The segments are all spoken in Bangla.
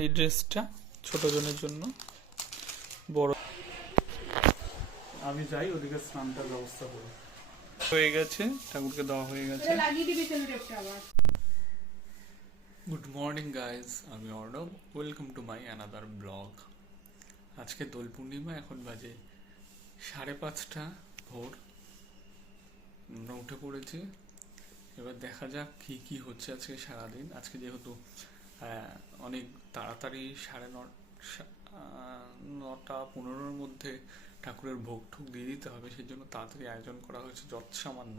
এই ড্রেসটা ছোটজনের জন্য, বড়। আমি যাই ওদিকে স্নানটার ব্যবস্থা করি। হয়ে গেছে, ঠাকুরকে দেওয়া হয়ে গেছে। গুড মর্নিং গাইজ, আমি Arnab. Welcome to my another blog. আজকে দোল পূর্ণিমা, এখন বাজে 5:30 ভোর। আমরা উঠে পড়েছি। এবার দেখা যাক কি কি হচ্ছে আজকে সারাদিন। আজকে যেহেতু অনেক তাড়াতাড়ি 9:15 মধ্যে ঠাকুরের ভোগ ঠোক দিয়ে দিতে হবে, সেই জন্য তাড়াতাড়ি আয়োজন করা হয়েছে যত সামান্য।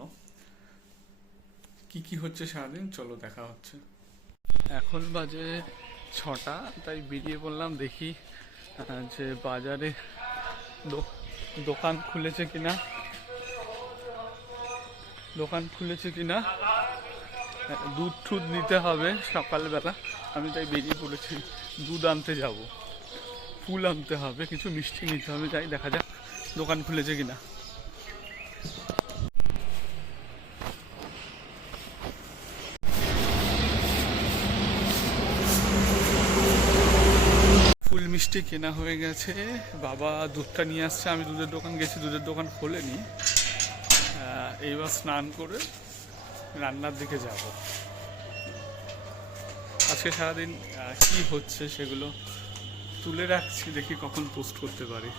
কি কি হচ্ছে সারাদিন চলো দেখা হচ্ছে। এখন বাজে 6টা, তাই বেরিয়ে পড়লাম দেখি যে বাজারে দোকান খুলেছে কিনা। দুধ ঠুধ নিতে হবে সকালবেলা। আমি তাই বেরিয়ে পড়েছি, দুধ আনতে যাব, ফুল আনতে হবে, কিছু মিষ্টি নিতে হবে। তাই দেখা যাক দোকান খুলেছে কিনা। ফুল মিষ্টি কেনা হয়ে গেছে। বাবা দুধটা নিয়ে আসছে। আমি দুধের দোকান গেছি, দুধের দোকান খোলেনি। এইবার স্নান করে রান্নার দিকে যাব। আজকে সারাদিন কি হচ্ছে সেগুলো তুলে রাখছি, দেখি কখন পোস্ট করতে পারি।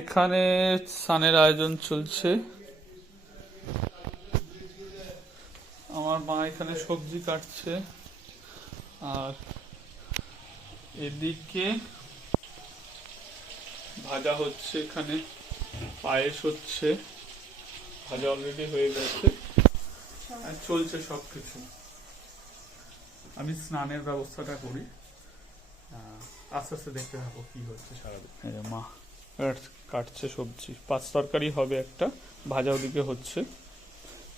এখানে স্নানের আয়োজন চলছে। আমার মা এখানে সবজি কাটছে, আর এদিকে ভাজা হচ্ছে, এখানে পায়েস হচ্ছে, ভাজা অলরেডি হয়ে গেছে, আর চলছে সবকিছু। আমি স্নানের ব্যবস্থাটা করি, আস্তে আস্তে দেখতে থাকো কি হচ্ছে সারাদিন। মা কাটছে সবজি, 5 তরকারি হবে একটা, ভাজা ওদিকে হচ্ছে,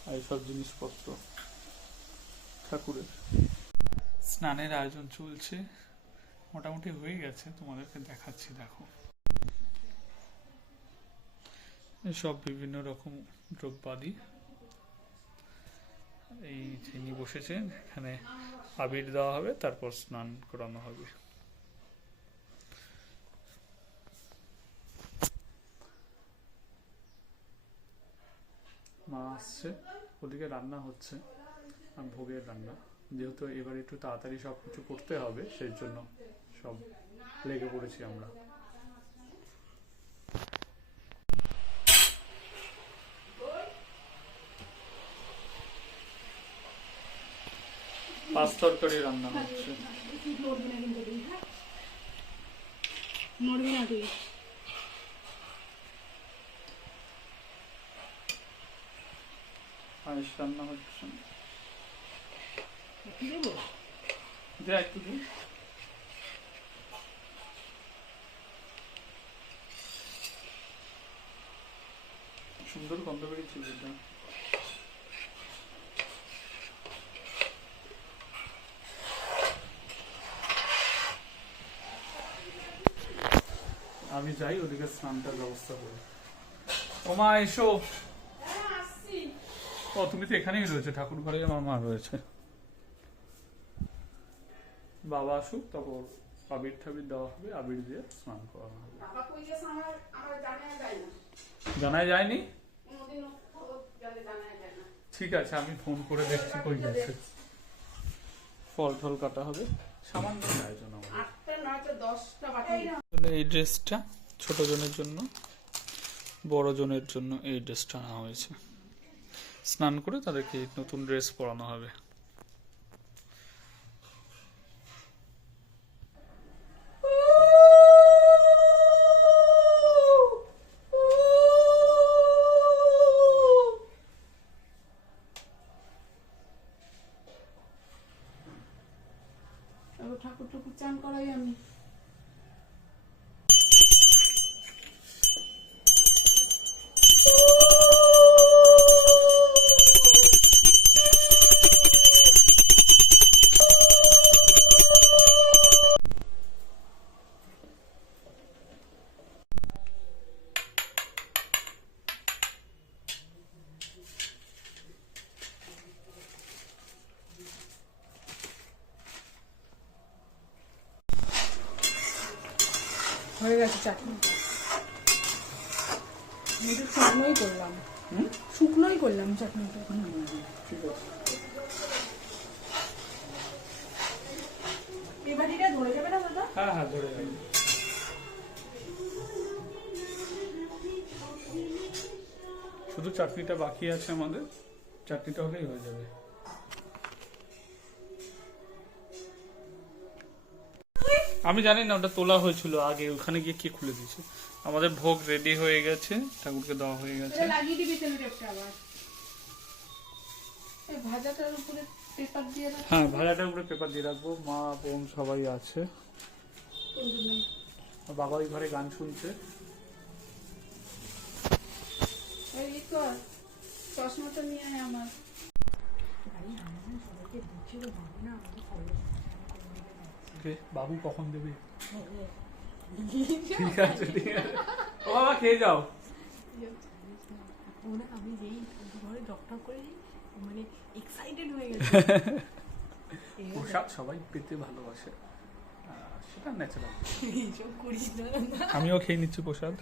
আর এইসব জিনিসপত্র ঠাকুরের। স্নানের আয়োজন চলছে, মোটামুটি হয়ে গেছে, তোমাদেরকে দেখাচ্ছি। দেখো সব বিভিন্ন রকম দ্রব্যাদি। এই যিনি বসেছেন, এখানে আবির দেওয়া হবে, তারপর স্নান করানো হবে। মা আসছে, ওদিকে রান্না হচ্ছে, আর ভোগের রান্না। যেহেতু এবার একটু তাড়াতাড়ি সব কিছু করতে হবে, সেই জন্য সব লেগে পড়েছি আমরা। পাঁচ তরকারি রান্না হচ্ছে। পায়েস রান্না হচ্ছে। একটু দিন, সুন্দর গন্ধ বেরিয়েছে। আমি যাই ওদিকে স্নানটার ব্যবস্থা করি। ওমা এসো। ও তুমি তো এখানেই রয়েছে, ঠাকুর ঘরে আমার মা রয়েছে। বাবা আসুক, তারপর আবির ঠাবির দেওয়া হবে, আবির দিয়ে স্নান করানো হবে। জানাই যায়নি? ঠিক আছে, আমি ফোন করে দেখছি কই গেছে। ফল টল কাটা হবে, সামান্য আয়োজন আমাদের। এই ড্রেসটা ছোটজনের জন্য, বড়জনের জন্য এই ড্রেসটা আনা হয়েছে। স্নান করে তাদেরকে নতুন ড্রেস পরানো হবে। ঠাকুর ঠাকুর চান করাই আমি। হয়ে গেছে চাটনি। আমি একটু শুকনোই করলাম, শুকনোই করলাম চাটনিটা। ঠিক আছে। এই বাটিটা ধরে যাবে না দাদা? হ্যাঁ হ্যাঁ, ধরে যাবে। শুধু চাটনিটা বাকি আছে আমাদের, চাটনিটা হলেই হয়ে যাবে। আমি জানি না ওটা তোলা হয়েছিল আগে, ওখানে গিয়ে কে খুলে দিয়েছে। আমাদের ভোগ রেডি হয়ে গেছে, ঠাকুরকে দেওয়া হয়ে গেছে। এটা লাগিয়ে দিবি তেলটা আবার। এই ভাজাটার উপরে পেপার দিয়ে রাখ। হ্যাঁ, ভাজাটার উপরে পেপার দিয়ে রাখবো। মা বোন সবাই আছে। বাবা ওই ঘরে গান শুনছে। এই তো চশমাটা নিয়ে আয় আমার। বাবু কখন দেবে? ঠিক আছে ঠিক আছে, ও বাবা খেয়ে যাও। আমি যেই ঘরে ডক্টর করে মানে এক্সাইটেড হয়ে গেছে। প্রসাদ সবাই পেতে ভালোবাসে, সেটা ন্যাচারাল। এইসব করিস না। আমিও খেয়ে নিচ্ছি প্রসাদ।